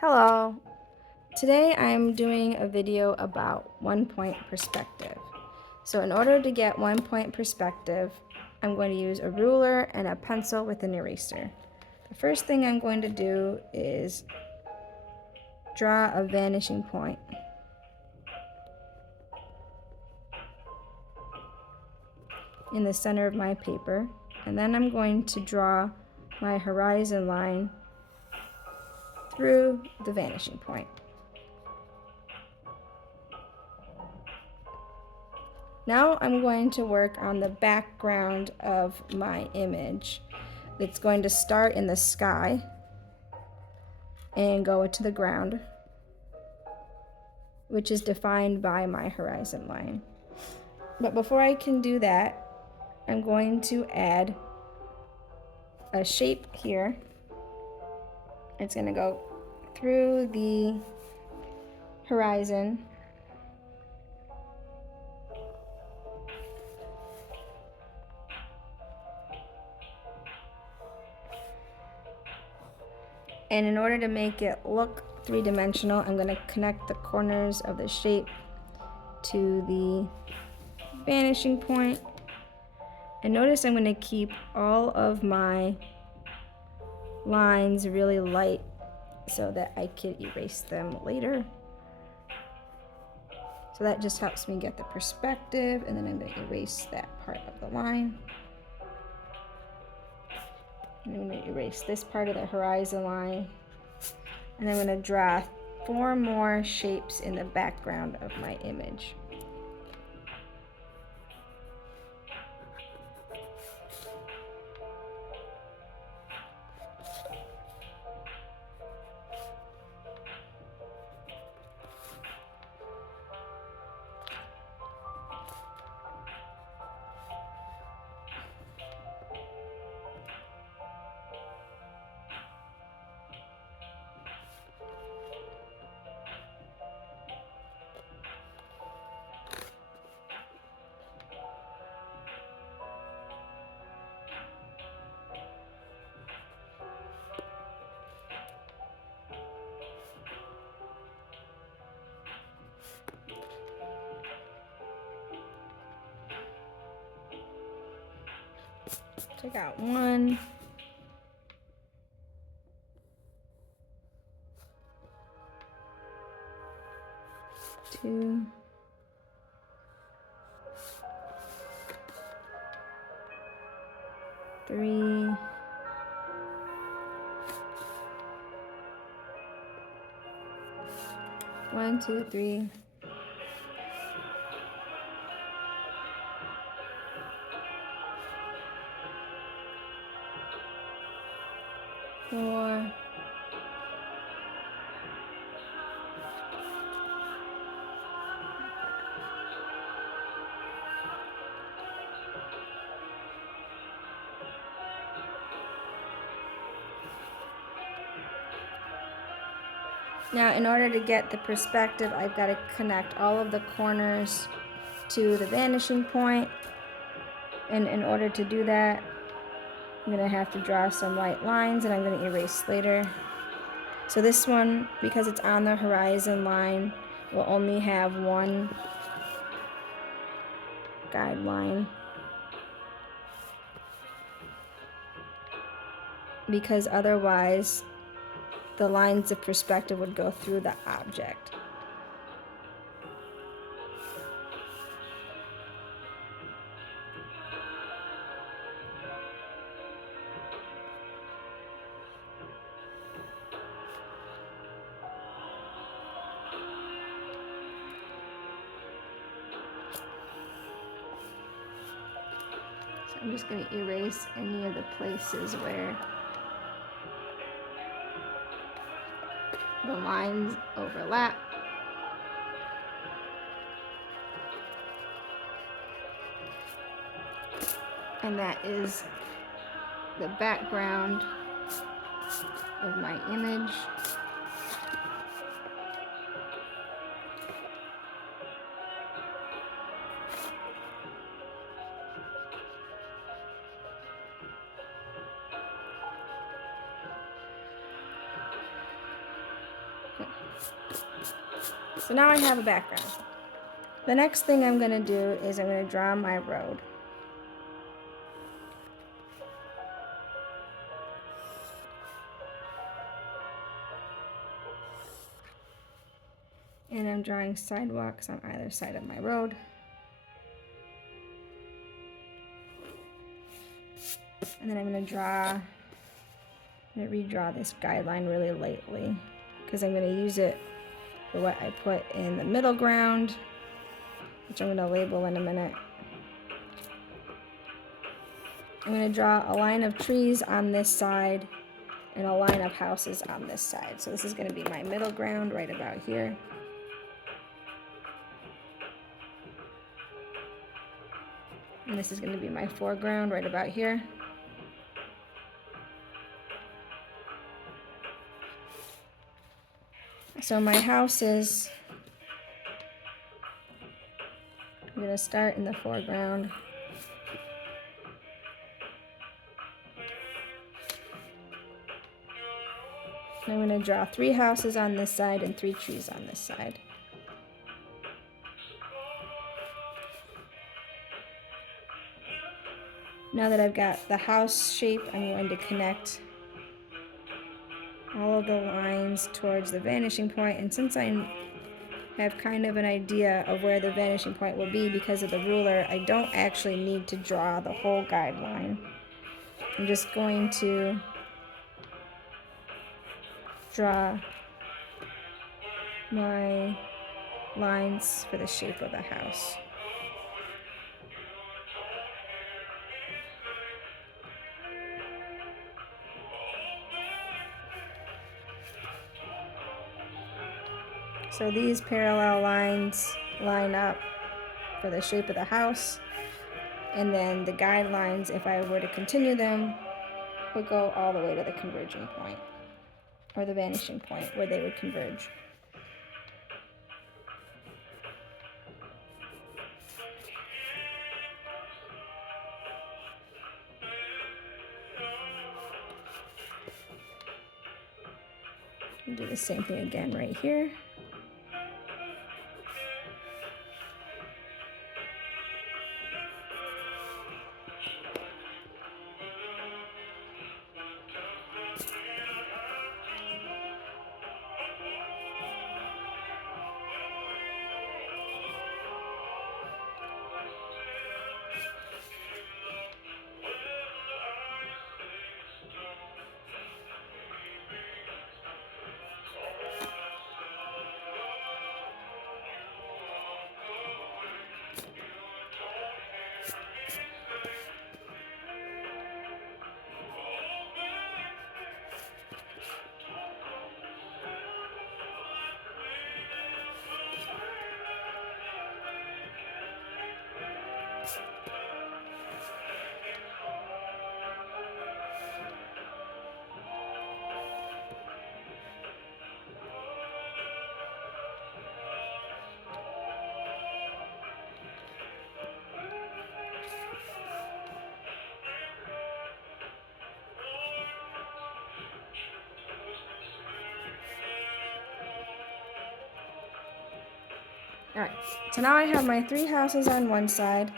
Hello. Today I'm doing a video about one-point perspective. So in order to get one-point perspective, I'm going to use a ruler and a pencil with an eraser. The first thing I'm going to do is draw a vanishing point. In the center of my paper, and then I'm going to draw my horizon line through the vanishing point. Now I'm going to work on the background of my image. It's going to start in the sky and go to the ground, which is defined by my horizon line. But before I can do that, I'm going to add a shape here. It's going to go through the horizon and in order to make it look three-dimensional, I'm going to connect the corners of the shape to the vanishing point. And notice I'm going to keep all of my lines really light so that I can erase them later. So that just helps me get the perspective, and then I'm going to erase that part of the line. And I'm going to erase this part of the horizon line. And I'm going to draw 4 more shapes in the background of my image. Check out 1, 2, 3, 1, 2, 3, 4, Now, in order to get the perspective, I've got to connect all of the corners to the vanishing point. And in order to do that, I'm going to have to draw some light lines, and I'm going to erase later. So this one, because it's on the horizon line, will only have 1 guideline, because otherwise the lines of perspective would go through the object. So I'm just going to erase any of the places where the lines overlap. And that is the background of my image. So now I have a background. The next thing I'm going to do is I'm going to draw my road. And I'm drawing sidewalks on either side of my road. And then I'm going to redraw this guideline really lightly because I'm going to use it for what I put in the middle ground, which I'm going to label in a minute. I'm going to draw a line of trees on this side and a line of houses on this side. So this is going to be my middle ground right about here. And this is going to be my foreground right about here. So my houses, I'm going to start in the foreground. I'm going to draw 3 houses on this side and 3 trees on this side. Now that I've got the house shape, I'm going to connect all of the lines towards the vanishing point. And since I have kind of an idea of where the vanishing point will be because of the ruler, I don't actually need to draw the whole guideline. I'm just going to draw my lines for the shape of the house. So these parallel lines line up for the shape of the house, and then the guidelines, if I were to continue them, would go all the way to the converging point, or the vanishing point where they would converge. And do the same thing again right here. Alright, so now I have my 3 houses on one side,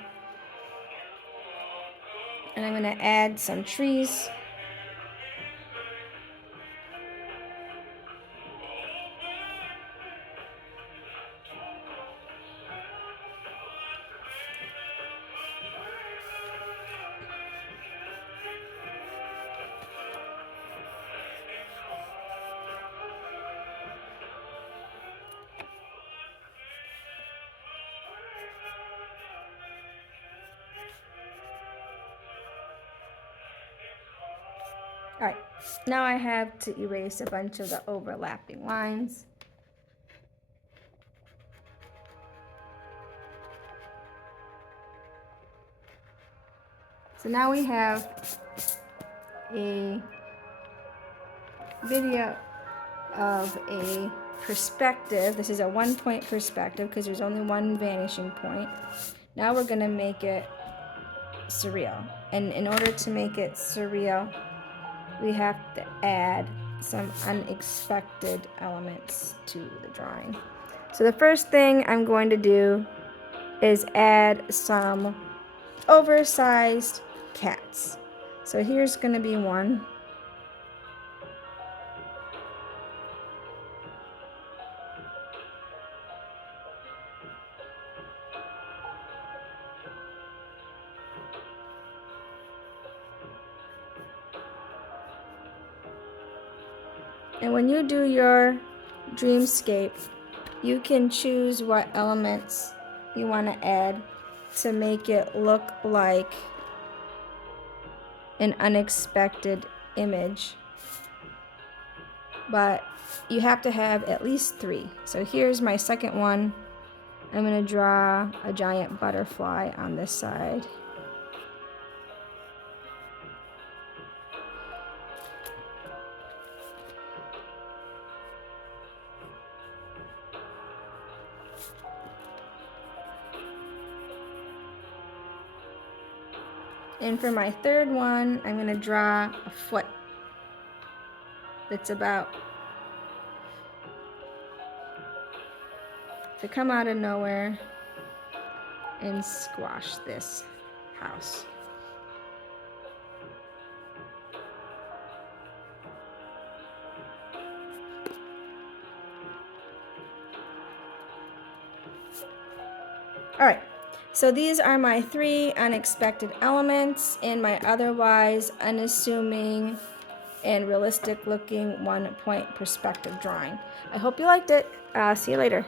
and I'm going to add some trees. Alright, now I have to erase a bunch of the overlapping lines. So now we have a video of a perspective. This is a 1-point perspective because there's only one vanishing point. Now we're going to make it surreal. And in order to make it surreal, we have to add some unexpected elements to the drawing. So the first thing I'm going to do is add some oversized cats. So here's going to be one. And when you do your dreamscape, you can choose what elements you want to add to make it look like an unexpected image. But you have to have at least 3. So here's my second one. I'm going to draw a giant butterfly on this side. And for my third one, I'm going to draw a foot that's about to come out of nowhere and squash this house. All right, so these are my 3 unexpected elements in my otherwise unassuming and realistic looking 1-point perspective drawing. I hope you liked it. See you later.